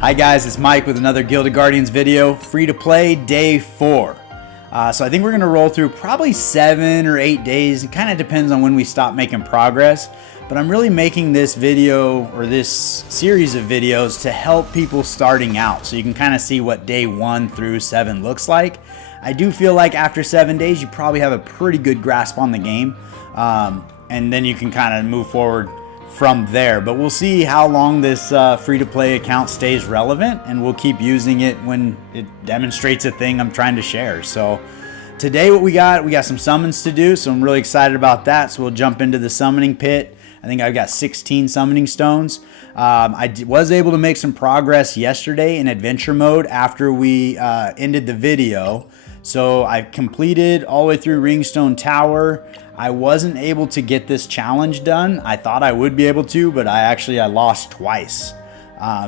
Hi guys, it's Mike with another Gilded Guardians video, free to play day 4. So I think we're going to roll through probably 7 or 8 days. It kind of depends on when we stop making progress. But I'm really making this video or this series of videos to help people starting out. So you can kind of see what day 1 through 7 looks like. I do feel like after 7 days, you probably have a pretty good grasp on the game. And then you can kind of move forward from there, but we'll see how long this free-to-play account stays relevant, and we'll keep using it when it demonstrates a thing I'm trying to share. So today what we got some summons to do, so I'm really excited about that. So we'll jump into the summoning pit. I think I've got 16 summoning stones. I was able to make some progress yesterday in adventure mode after we ended the video. So I completed all the way through Ringstone Tower. I wasn't able to get this challenge done. I thought I would be able to, but I lost twice.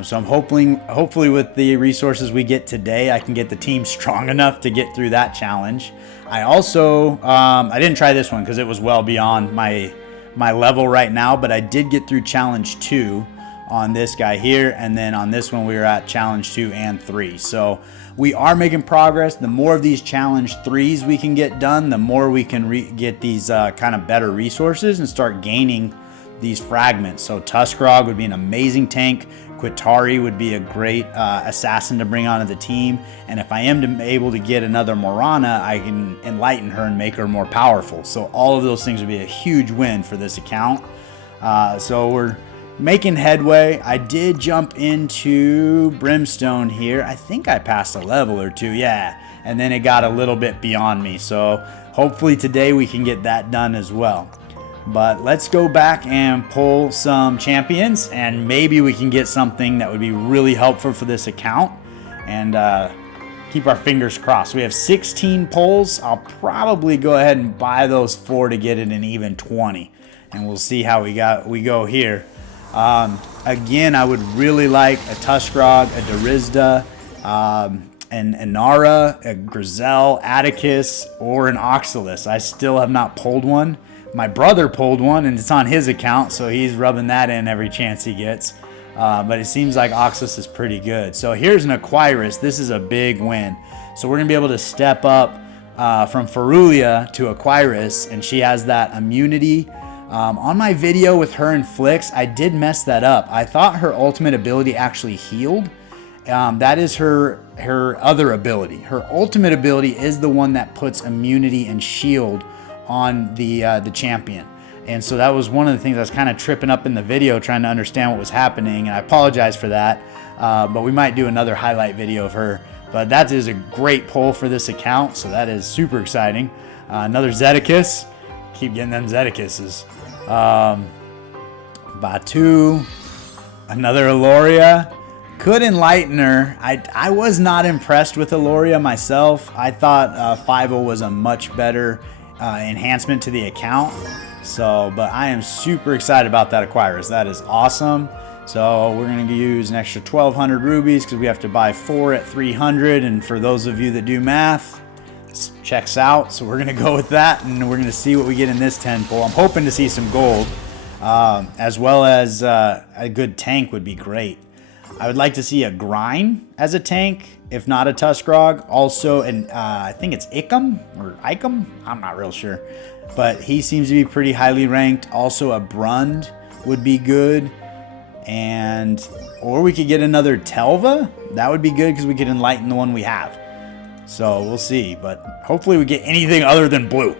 So I'm hopefully with the resources we get today, I can get the team strong enough to get through that challenge. I also, I didn't try this one because it was well beyond my level right now, but I did get through challenge 2 on this guy here, and then on this one we were at challenge 2 and 3. So we are making progress. The more of these challenge 3s we can get done, the more we can get these kind of better resources and start gaining these fragments. So Tuskarog would be an amazing tank. Qitari would be a great assassin to bring onto the team. And if I am able to get another Morana, I can enlighten her and make her more powerful. So all of those things would be a huge win for this account. So we're making headway. I did jump into Brimstone here. I think I passed a level or 2, yeah. And then it got a little bit beyond me. So hopefully today we can get that done as well. But let's go back and pull some champions, and maybe we can get something that would be really helpful for this account. And keep our fingers crossed. We have 16 pulls. I'll probably go ahead and buy those 4 to get it an even 20. And we'll see how we go here. Again, I would really like a Tuskarog, a Durizda, an Inara, a Grizel, Atticus, or an Oxalis. I still have not pulled one. My brother pulled one, and it's on his account, so he's rubbing that in every chance he gets. But it seems like Oxalis is pretty good. So here's an Aquirus. This is a big win. So we're going to be able to step up from Ferulia to Aquirus, and she has that immunity. On my video with her and Flix, I did mess that up. I thought her ultimate ability actually healed. That is her other ability. Her ultimate ability is the one that puts immunity and shield on the champion. And so that was one of the things I was kind of tripping up in the video, trying to understand what was happening, and I apologize for that. But we might do another highlight video of her. But that is a great pull for this account, so that is super exciting. Another Zedicus. Keep getting them Zedicuses. Batu, another Eloria. Could enlighten her. I was not impressed with Eloria myself. I thought 5-0 was a much better enhancement to the account. So, but I am super excited about that Aquirus. That is awesome. So we're going to use an extra 1,200 rubies because we have to buy 4 at 300. And for those of you that do math, checks out. So we're gonna go with that, and we're gonna see what we get in this 10 pull. I'm hoping to see some gold, as well as a good tank would be great. I would like to see a Grind as a tank, if not a Tuskarog. Also, and I think it's Icum or Icum. I'm not real sure, but he seems to be pretty highly ranked. Also, a Brund would be good, or we could get another Telva. That would be good because we could enlighten the one we have. So we'll see, but hopefully we get anything other than blue.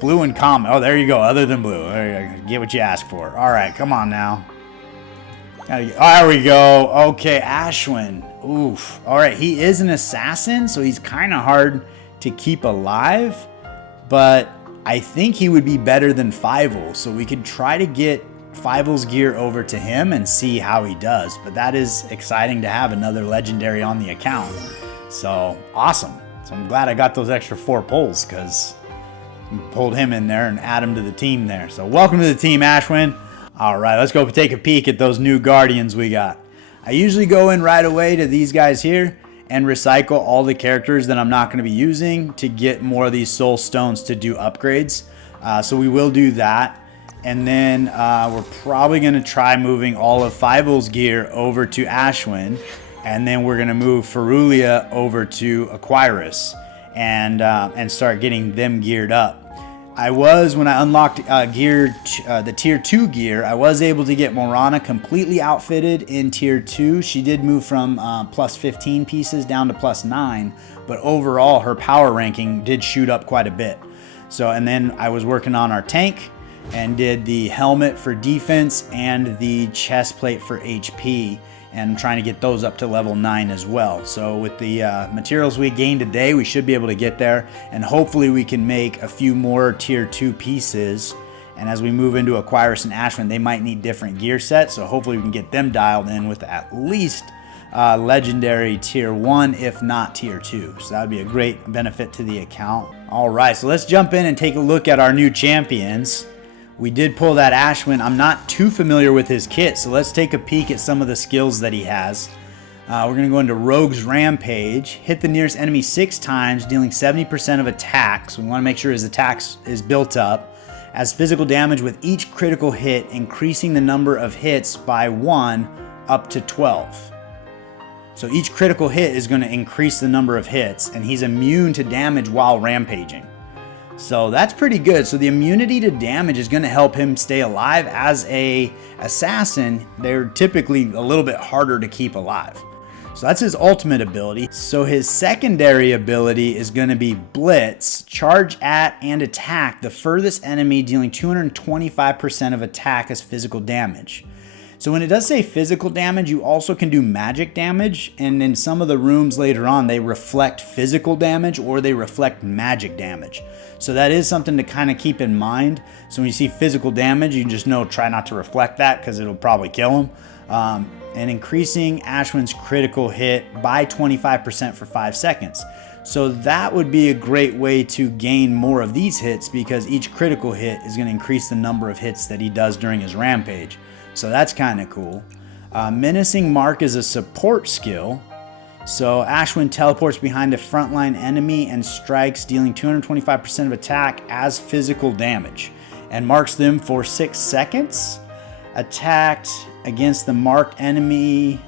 Blue and common. Oh, there you go. Other than blue. There you go. Get what you ask for. All right, come on now. There we go. Okay, Ashwin. Oof. All right, he is an assassin, so he's kind of hard to keep alive, but I think he would be better than 5-0, so we could try to get 5-0's gear over to him and see how he does. But that is exciting to have another legendary on the account. So awesome. So I'm glad I got those extra 4 pulls because I pulled him in there and add him to the team there. So welcome to the team, Ashwin. All right, let's go take a peek at those new Guardians we got. I usually go in right away to these guys here and recycle all the characters that I'm not going to be using to get more of these soul stones to do upgrades. So we will do that. And then we're probably going to try moving all of 5-0's gear over to Ashwin. And then we're gonna move Ferulia over to Aquirus and start getting them geared up. When I unlocked the tier 2 gear, I was able to get Morana completely outfitted in tier 2. She did move from plus 15 pieces down to plus 9, but overall her power ranking did shoot up quite a bit. So, and then I was working on our tank and did the helmet for defense and the chest plate for HP, and trying to get those up to level 9 as well. So with the materials we gained today, we should be able to get there, and hopefully we can make a few more tier 2 pieces. And as we move into Aquirus and Ashwin, they might need different gear sets, so hopefully we can get them dialed in with at least legendary tier 1, if not tier 2. So that would be a great benefit to the account. All right, so let's jump in and take a look at our new champions. We did pull that Ashwin. I'm not too familiar with his kit, so let's take a peek at some of the skills that he has. We're going to go into Rogue's Rampage. Hit the nearest enemy 6 times, dealing 70% of attacks. We want to make sure his attacks is built up. As physical damage with each critical hit, increasing the number of hits by 1 up to 12. So each critical hit is going to increase the number of hits, and he's immune to damage while rampaging. So that's pretty good. So the immunity to damage is going to help him stay alive. As a assassin, they're typically a little bit harder to keep alive. So that's his ultimate ability. So his secondary ability is going to be Blitz, charge at and attack the furthest enemy, dealing 225% of attack as physical damage. So when it does say physical damage, you also can do magic damage, and in some of the rooms later on, they reflect physical damage or they reflect magic damage. So that is something to kind of keep in mind. So when you see physical damage, you just know, try not to reflect that because it'll probably kill him. And increasing Ashwin's critical hit by 25% for 5 seconds. So that would be a great way to gain more of these hits, because each critical hit is going to increase the number of hits that he does during his rampage. So that's kind of cool. Menacing Mark is a support skill. So Ashwin teleports behind a frontline enemy and strikes, dealing 225% of attack as physical damage, and marks them for 6 seconds. Attacked against the marked enemy.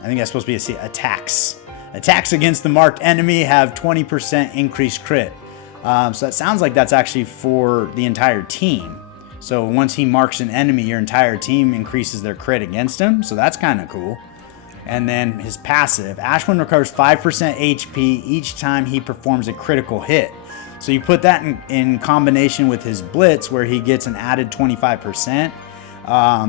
I think that's supposed to be a C. Attacks. Attacks against the marked enemy have 20% increased crit. So that sounds like that's actually for the entire team. So once he marks an enemy, your entire team increases their crit against him. So that's kind of cool. And then his passive. Ashwin recovers 5% HP each time he performs a critical hit. So you put that in combination with his Blitz, where he gets an added 25%.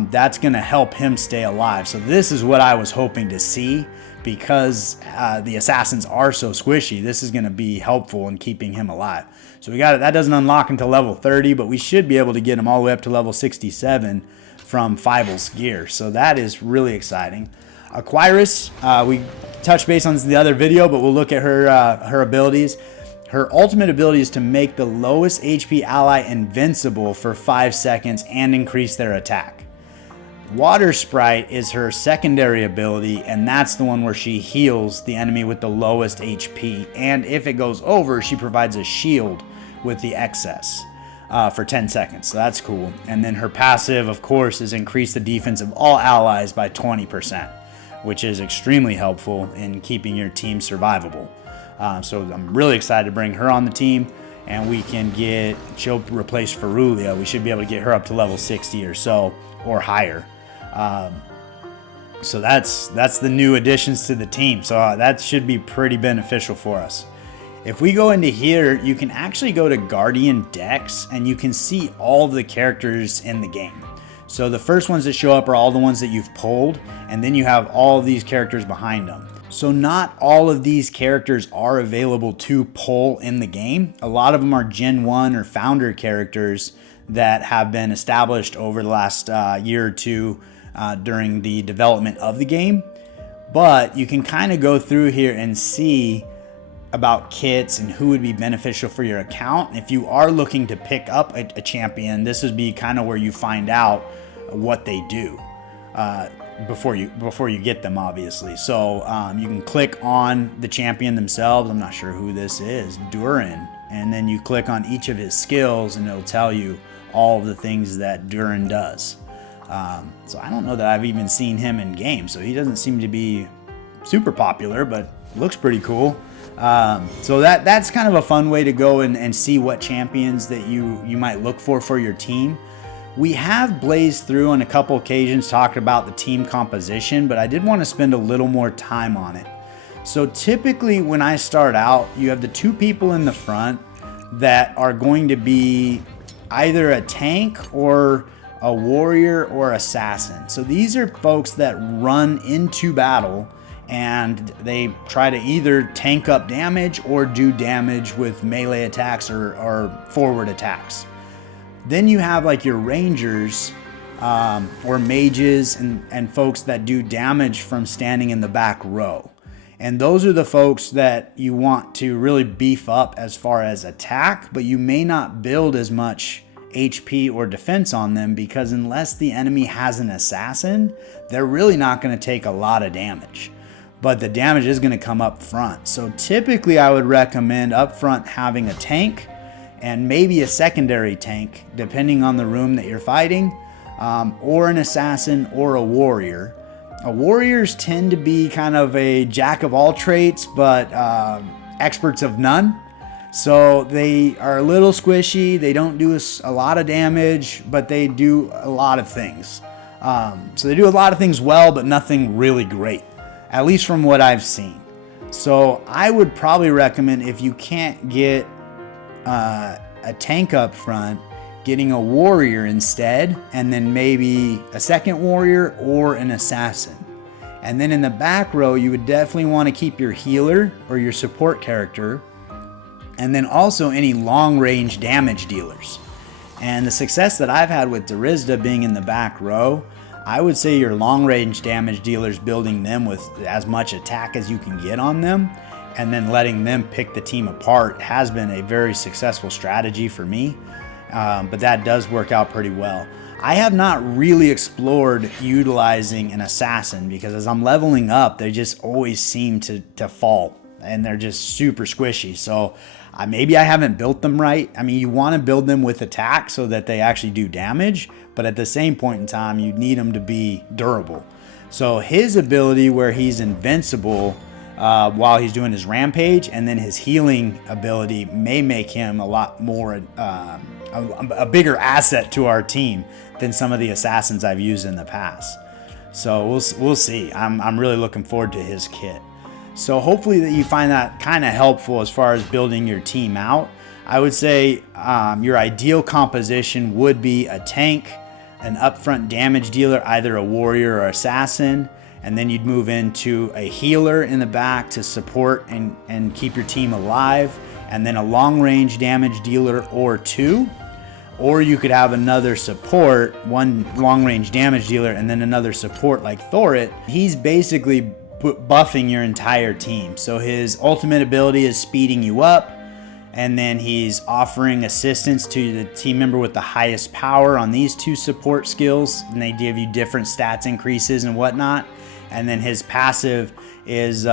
That's going to help him stay alive. So this is what I was hoping to see, because the assassins are so squishy. This is going to be helpful in keeping him alive. So we got it. That doesn't unlock until level 30, but we should be able to get him all the way up to level 67 from Fievel's gear. So that is really exciting. Aquirus, we touched base on this in the other video, but we'll look at her abilities. Her ultimate ability is to make the lowest HP ally invincible for 5 seconds and increase their attack. Water Sprite is her secondary ability, and that's the one where she heals the enemy with the lowest HP. And if it goes over, she provides a shield with the excess for 10 seconds. So that's cool. And then her passive, of course, is increase the defense of all allies by 20%, which is extremely helpful in keeping your team survivable. So I'm really excited to bring her on the team, and she'll replace Ferulia. We should be able to get her up to level 60 or so, or higher. So that's the new additions to the team. So that should be pretty beneficial for us. If we go into here, you can actually go to Guardian Decks, and you can see all of the characters in the game. So the first ones that show up are all the ones that you've pulled, and then you have all of these characters behind them. So not all of these characters are available to pull in the game. A lot of them are Gen 1 or Founder characters that have been established over the last year or two during the development of the game. But you can kind of go through here and see about kits and who would be beneficial for your account. If you are looking to pick up a champion, this would be kind of where you find out what they do before you get them, obviously. So you can click on the champion themselves. I'm not sure who this is, Durin, and then you click on each of his skills, and it'll tell you all of the things that Durin does. So I don't know that I've even seen him in game, so he doesn't seem to be super popular, but looks pretty cool. So that's kind of a fun way to go and see what champions that you might look for your team. We have blazed through on a couple occasions talking about the team composition, but I did want to spend a little more time on it. So typically when I start out, you have the two people in the front that are going to be either a tank or a warrior or assassin. So these are folks that run into battle and they try to either tank up damage or do damage with melee attacks or forward attacks. Then you have like your rangers or mages and folks that do damage from standing in the back row. And those are the folks that you want to really beef up as far as attack, but you may not build as much HP or defense on them, because unless the enemy has an assassin, they're really not going to take a lot of damage. But the damage is going to come up front. So typically I would recommend up front having a tank and maybe a secondary tank, depending on the room that you're fighting, or an assassin or a warrior. Warriors tend to be kind of a jack of all traits, but experts of none. So they are a little squishy. They don't do a lot of damage, but they do a lot of things. So they do a lot of things well, but nothing really great, at least from what I've seen. So I would probably recommend, if you can't get a tank up front, getting a warrior instead, and then maybe a second warrior or an assassin. And then in the back row, you would definitely want to keep your healer or your support character, and then also any long range damage dealers. And the success that I've had with Duryzda being in the back row, I would say your long range damage dealers, building them with as much attack as you can get on them, and then letting them pick the team apart, has been a very successful strategy for me. But that does work out pretty well. I have not really explored utilizing an assassin, because as I'm leveling up, they just always seem to fall, and they're just super squishy. So maybe I haven't built them right. I mean, you want to build them with attack so that they actually do damage, but at the same point in time, you need them to be durable. So his ability where he's invincible while he's doing his rampage, and then his healing ability may make him a lot more a bigger asset to our team than some of the assassins I've used in the past. So we'll see. I'm really looking forward to his kit. So hopefully that you find that kind of helpful as far as building your team out. I would say your ideal composition would be a tank, an upfront damage dealer, either a warrior or assassin, and then you'd move into a healer in the back to support and keep your team alive, and then a long range damage dealer or two. Or you could have another support, one long range damage dealer, and then another support like Thorit. He's basically buffing your entire team. So his ultimate ability is speeding you up, and then he's offering assistance to the team member with the highest power on these two support skills, and they give you different stats increases and whatnot. And then his passive is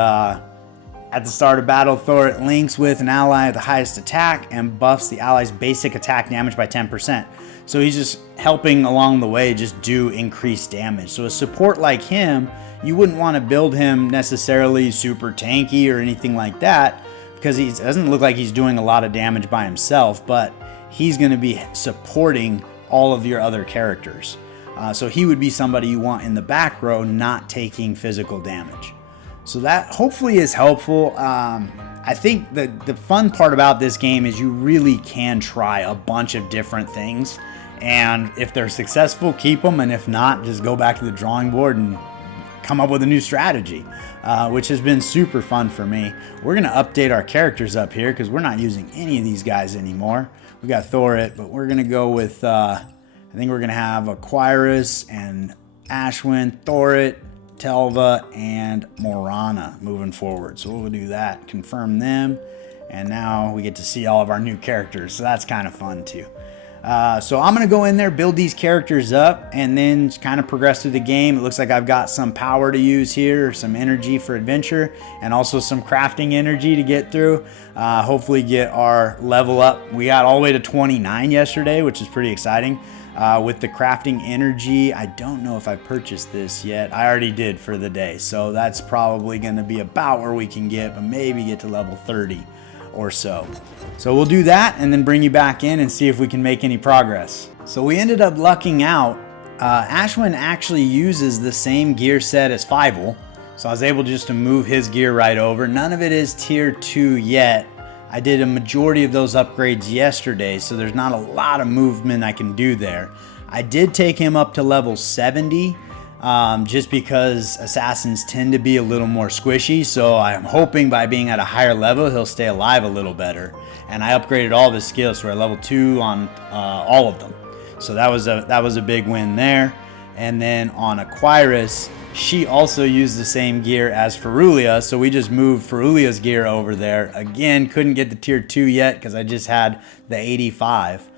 at the start of battle, Thorit links with an ally with the highest attack and buffs the ally's basic attack damage by 10%. So he's just helping along the way just do increased damage. So a support like him, you wouldn't want to build him necessarily super tanky or anything like that, because he doesn't look like he's doing a lot of damage by himself, but he's going to be supporting all of your other characters. So he would be somebody you want in the back row, not taking physical damage. So that hopefully is helpful. I think the fun part about this game is you really can try a bunch of different things, and if they're successful, keep them, and if not, just go back to the drawing board and come up with a new strategy, which has been super fun for me. We're going to update our characters up here because we're not using any of these guys anymore. We got Thorit, but we're going to go with, I think we're going to have Aquirus and Ashwin, Thorit, Telva, and Morana moving forward. So we'll do that, confirm them, and now we get to see all of our new characters. So that's kind of fun too. So I'm going to go in there, build these characters up, and then kind of progress through the game. It looks like I've got some power to use here, some energy for adventure, and also some crafting energy to get through. Hopefully get our level up. We got all the way to 29 yesterday, which is pretty exciting. with the crafting energy. I don't know if I purchased this yet. I already did for the day, so that's probably going to be about where we can get, but maybe get to level 30 or so. So we'll do that and then bring you back in and see if we can make any progress. So we ended up lucking out. Ashwin actually uses the same gear set as Fievel, so I was able just to move his gear right over. None of it is tier 2 yet. I did a majority of those upgrades yesterday, so there's not a lot of movement I can do there. I did take him up to level 70, just because assassins tend to be a little more squishy, so I'm hoping by being at a higher level he'll stay alive a little better. And I upgraded all of his skills, so we're at level 2 on all of them. So that was a big win there. And then on Aquirus, she also used the same gear as Ferulia, so we just moved Ferulia's gear over there. Again, couldn't get the tier 2 yet because I just had the 85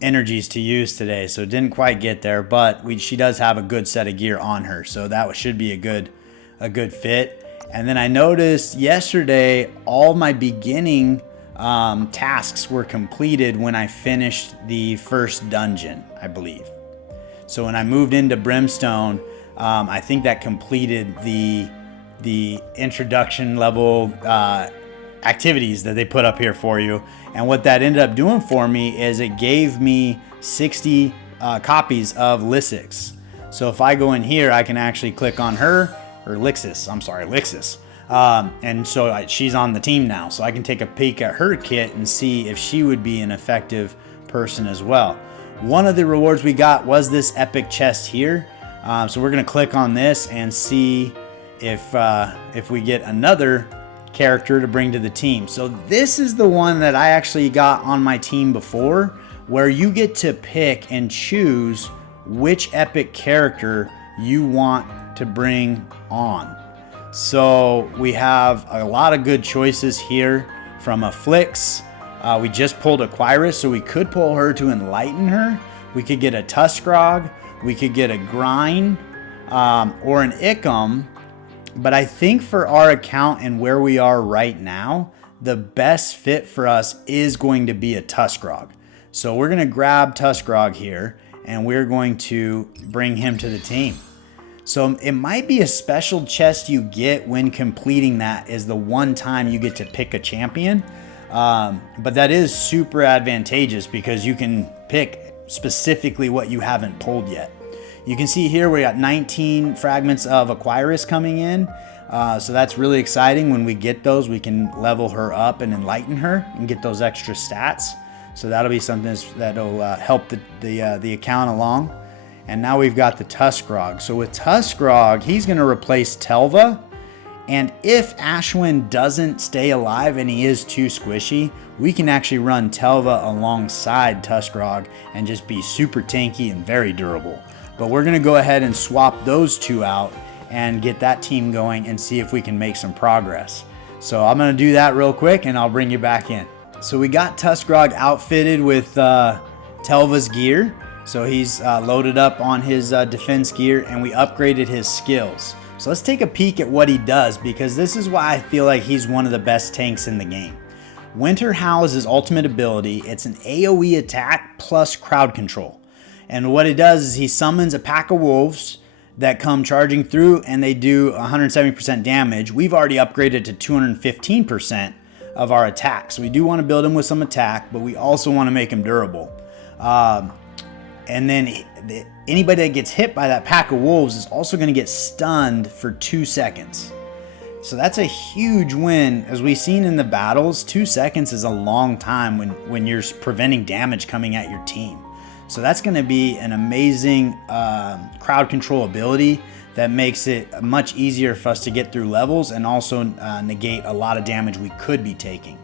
energies to use today, so didn't quite get there. But she does have a good set of gear on her, so that should be a good fit. And then I noticed yesterday all my beginning tasks were completed when I finished the first dungeon, I believe. So when I moved into Brimstone, I think that completed the introduction level activities that they put up here for you. And what that ended up doing for me is it gave me 60 copies of Lixis. So if I go in here, I can actually click on her, or Lixis, I'm sorry, Lixis. And so she's on the team now, so I can take a peek at her kit and see if she would be an effective person as well. One of the rewards we got was this epic chest here. So we're going to click on this and see if we get another character to bring to the team. So this is the one that I actually got on my team before, where you get to pick and choose which epic character you want to bring on. So we have a lot of good choices here from Afflix. We just pulled Aquirus, so we could pull her to enlighten her. We could get a Tuskrog. We could get a Grind or an Icum. But I think for our account and where we are right now, the best fit for us is going to be a Tuskrog. So we're going to grab Tuskrog here, and we're going to bring him to the team. So it might be a special chest you get when completing that is the one time you get to pick a champion. But that is super advantageous because you can pick specifically what you haven't pulled yet. You can see here we got 19 fragments of Aquirus coming in. So that's really exciting. When we get those, we can level her up and enlighten her and get those extra stats. So that'll be something that'll help the account along. And now we've got the Tuskrog. So with Tuskrog, he's going to replace Telva. And if Ashwin doesn't stay alive and he is too squishy, we can actually run Telva alongside Tuskrog and just be super tanky and very durable. But we're going to go ahead and swap those two out and get that team going and see if we can make some progress. So I'm going to do that real quick and I'll bring you back in. So we got Tuskrog outfitted with Telva's gear. So he's loaded up on his defense gear, and we upgraded his skills. So let's take a peek at what he does, because this is why I feel like he's one of the best tanks in the game. Winter Howl is his ultimate ability. It's an AoE attack plus crowd control. And what it does is he summons a pack of wolves that come charging through, and they do 170% damage. We've already upgraded to 215% of our attack. So we do want to build him with some attack, but we also want to make him durable. And then anybody that gets hit by that pack of wolves is also going to get stunned for 2 seconds. So that's a huge win. As we've seen in the battles, 2 seconds is a long time when you're preventing damage coming at your team. So that's going to be an amazing crowd control ability that makes it much easier for us to get through levels and also negate a lot of damage we could be taking.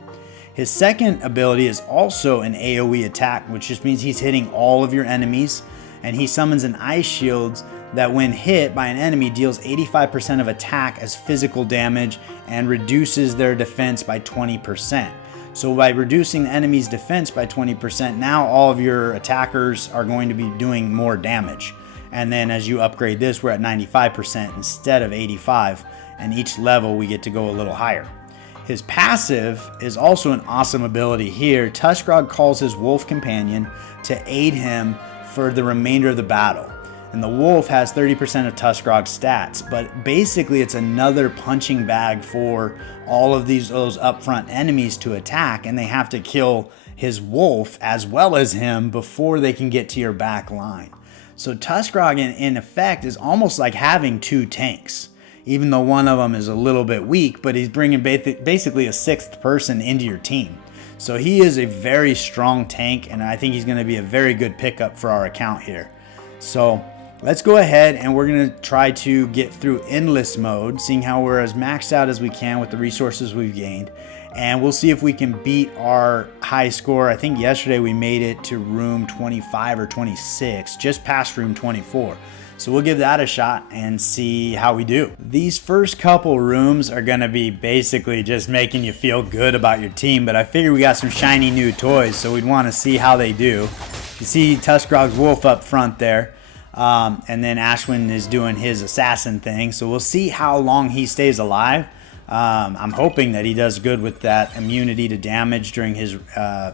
His second ability is also an AoE attack, which just means he's hitting all of your enemies, and he summons an ice shield that when hit by an enemy deals 85% of attack as physical damage and reduces their defense by 20%. So by reducing the enemy's defense by 20%, now all of your attackers are going to be doing more damage. And then as you upgrade this, we're at 95% instead of 85%, and each level we get to go a little higher. His passive is also an awesome ability here. Tuskrog calls his wolf companion to aid him for the remainder of the battle. And the wolf has 30% of Tuskrog's stats, but basically it's another punching bag for all of those upfront enemies to attack, and they have to kill his wolf as well as him before they can get to your back line. So Tuskrog in effect is almost like having two tanks, even though one of them is a little bit weak, but he's bringing basically a sixth person into your team. So he is a very strong tank, and I think he's going to be a very good pickup for our account here. So let's go ahead and we're going to try to get through endless mode, seeing how we're as maxed out as we can with the resources we've gained. And we'll see if we can beat our high score. I think yesterday we made it to room 25 or 26, just past room 24. So we'll give that a shot and see how we do. These first couple rooms are going to be basically just making you feel good about your team, but I figure we got some shiny new toys, so we'd want to see how they do. You see Tuskrog's wolf up front there, and then Ashwin is doing his assassin thing, so we'll see how long he stays alive. I'm hoping that he does good with that immunity to damage during his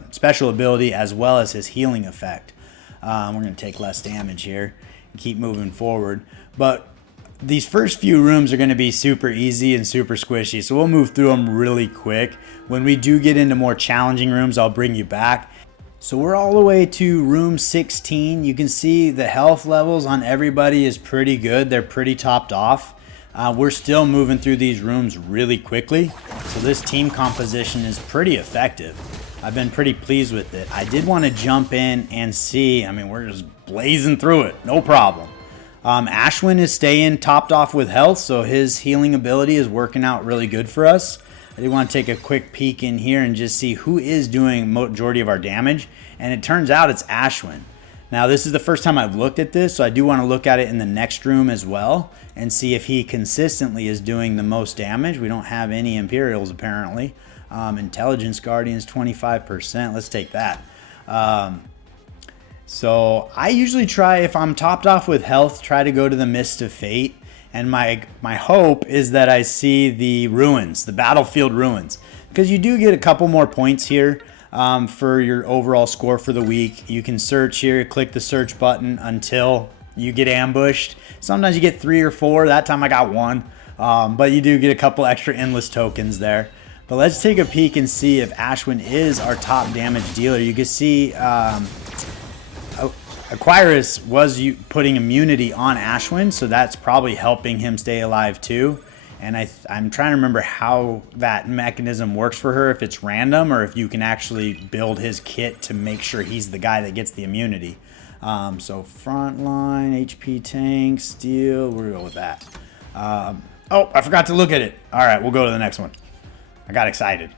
special ability as well as his healing effect. We're going to take less damage here. Keep moving forward, but these first few rooms are going to be super easy and super squishy, so we'll move through them really quick. When we do get into more challenging rooms, I'll bring you back. So we're all the way to room 16. You can see the health levels on everybody is pretty good. They're pretty topped off. We're still moving through these rooms really quickly, so this team composition is pretty effective. I've been pretty pleased with it. I did want to jump in and see. I mean, we're just blazing through it, no problem. Ashwin is staying topped off with health, so his healing ability is working out really good for us. I did want to take a quick peek in here and just see who is doing majority of our damage, and it turns out it's Ashwin. Now, this is the first time I've looked at this, so I do want to look at it in the next room as well and see if he consistently is doing the most damage. We don't have any Imperials apparently. Intelligence Guardians 25%. Let's take that. So I usually try, if I'm topped off with health, try to go to the Mist of Fate. And my hope is that I see the ruins, the battlefield ruins, because you do get a couple more points here for your overall score for the week. You can search here, click the search button until you get ambushed. Sometimes you get 3 or 4. That time I got 1, but you do get a couple extra endless tokens there. But let's take a peek and see if Ashwin is our top damage dealer. You can see Aquarius was putting immunity on Ashwin, so that's probably helping him stay alive too. And I'm trying to remember how that mechanism works for her, if it's random or if you can actually build his kit to make sure he's the guy that gets the immunity. So frontline, HP tank, steel, we'll go with that. Oh, I forgot to look at it. All right, we'll go to the next one. I got excited.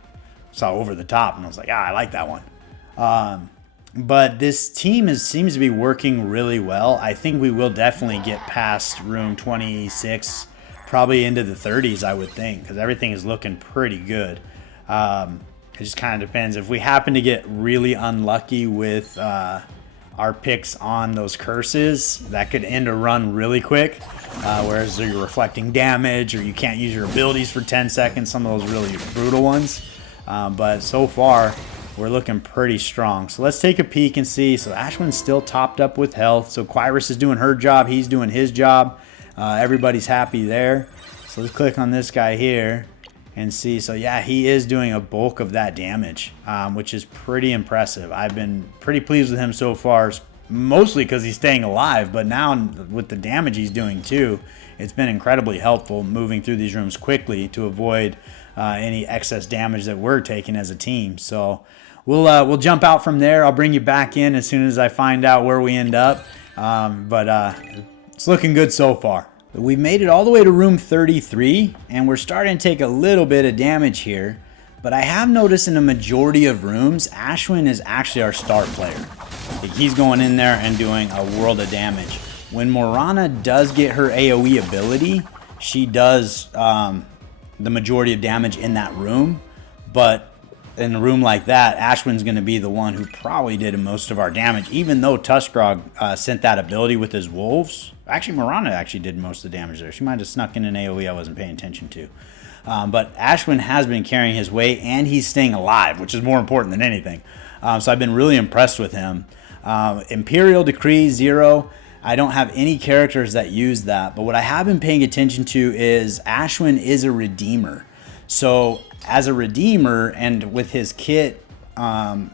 Saw over the top and I was like, I like that one. But this team seems to be working really well. I think we will definitely get past room 26, probably into the 30s, I would think, because everything is looking pretty good. It just kind of depends. If we happen to get really unlucky with our picks on those curses, that could end a run really quick. Whereas you're reflecting damage or you can't use your abilities for 10 seconds, some of those really brutal ones. But so far, we're looking pretty strong. So let's take a peek and see. So Ashwin's still topped up with health. So Quirus is doing her job. He's doing his job. Everybody's happy there. So let's click on this guy here and see. So yeah, he is doing a bulk of that damage, which is pretty impressive. I've been pretty pleased with him so far, mostly because he's staying alive, but now with the damage he's doing too, it's been incredibly helpful moving through these rooms quickly to avoid any excess damage that we're taking as a team. So we'll jump out from there. I'll bring you back in as soon as I find out where we end up. But it's looking good so far. We've made it all the way to room 33, and we're starting to take a little bit of damage here. But I have noticed in a majority of rooms, Ashwin is actually our star player. He's going in there and doing a world of damage. When Morana does get her AoE ability, she does the majority of damage in that room. But in a room like that, Ashwin's going to be the one who probably did most of our damage, even though Tuskgrog sent that ability with his wolves. Actually, Mirana actually did most of the damage there. She might have snuck in an AoE I wasn't paying attention to. But Ashwin has been carrying his weight, and he's staying alive, which is more important than anything. So I've been really impressed with him. Imperial Decree 0. I don't have any characters that use that, but what I have been paying attention to is Ashwin is a redeemer. So as a redeemer, and with his kit,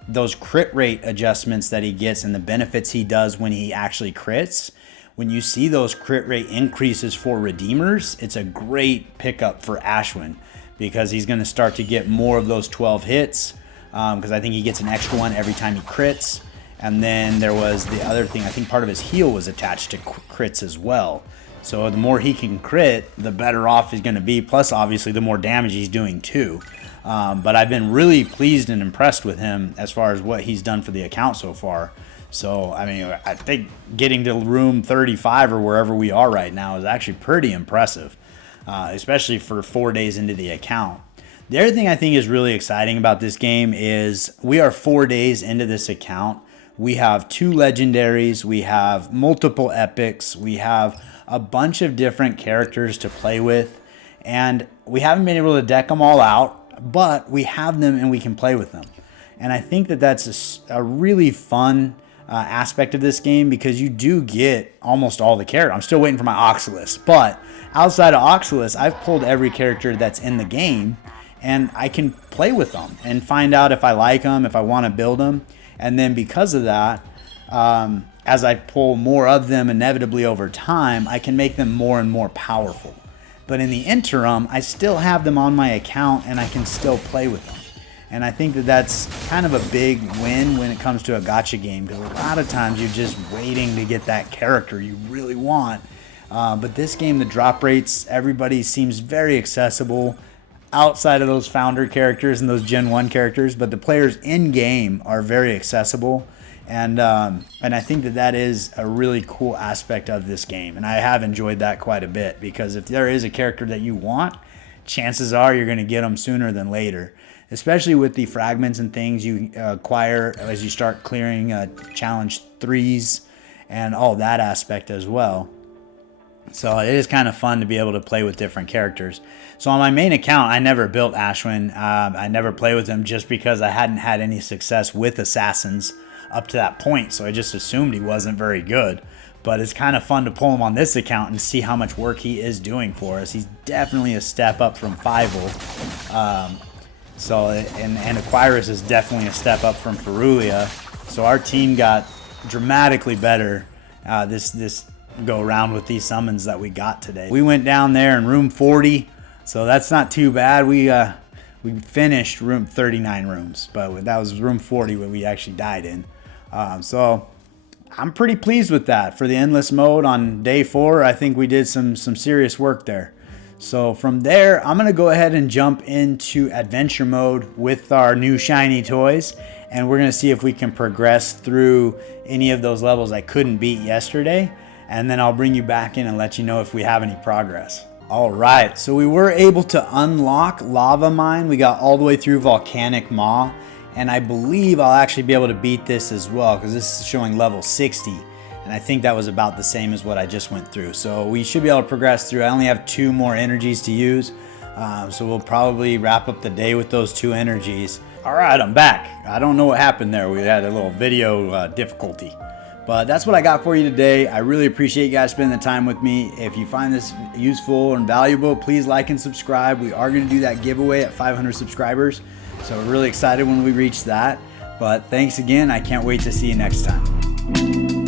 those crit rate adjustments that he gets and the benefits he does when he actually crits, when you see those crit rate increases for redeemers, it's a great pickup for Ashwin, because he's going to start to get more of those 12 hits, because I think he gets an extra one every time he crits. And then there was the other thing, I think part of his heal was attached to crits as well. So the more he can crit, the better off he's going to be. Plus, obviously, the more damage he's doing too. But I've been really pleased and impressed with him as far as what he's done for the account so far. So, I mean, I think getting to room 35 or wherever we are right now is actually pretty impressive, especially for 4 days into the account. The other thing I think is really exciting about this game is we are 4 days into this account. We have 2 legendaries, we have multiple epics, we have a bunch of different characters to play with, and we haven't been able to deck them all out, but we have them and we can play with them. And I think that that's a really fun aspect of this game, because you do get almost all the characters. I'm still waiting for my Oxalis, but outside of Oxalis, I've pulled every character that's in the game, and I can play with them and find out if I like them, if I want to build them. And then because of that, as I pull more of them inevitably over time, I can make them more and more powerful. But in the interim, I still have them on my account and I can still play with them. And I think that that's kind of a big win when it comes to a gacha game, because a lot of times you're just waiting to get that character you really want. But this game, the drop rates, everybody seems very accessible, outside of those founder characters and those Gen 1 characters, but the players in game are very accessible, and I think that that is a really cool aspect of this game, and I have enjoyed that quite a bit, because if there is a character that you want, chances are you're going to get them sooner than later, especially with the fragments and things you acquire as you start clearing challenge 3s and all that aspect as well. So it is kind of fun to be able to play with different characters. So on my main account, I never built Ashwin. I never played with him just because I hadn't had any success with assassins up to that point. So I just assumed he wasn't very good. But it's kind of fun to pull him on this account and see how much work he is doing for us. He's definitely a step up from Fievel. And Aquirus is definitely a step up from Ferulia. So our team got dramatically better this go around with these summons that we got today. We went down there in room 40, so that's not too bad. We finished room 39 rooms, but that was room 40 where we actually died in. So I'm pretty pleased with that. For the endless mode on day 4, I think we did some serious work there. So from there, I'm going to go ahead and jump into adventure mode with our new shiny toys, and we're going to see if we can progress through any of those levels I couldn't beat yesterday. And then I'll bring you back in and let you know if we have any progress. All right, so we were able to unlock Lava Mine. We got all the way through Volcanic Maw, and I believe I'll actually be able to beat this as well, because this is showing level 60, and I think that was about the same as what I just went through. So we should be able to progress through. I only have 2 more energies to use, so we'll probably wrap up the day with those 2 energies. All right, I'm back. I don't know what happened there. We had a little video difficulty. But that's what I got for you today. I really appreciate you guys spending the time with me. If you find this useful and valuable, please like and subscribe. We are going to do that giveaway at 500 subscribers. So we're really excited when we reach that. But thanks again. I can't wait to see you next time.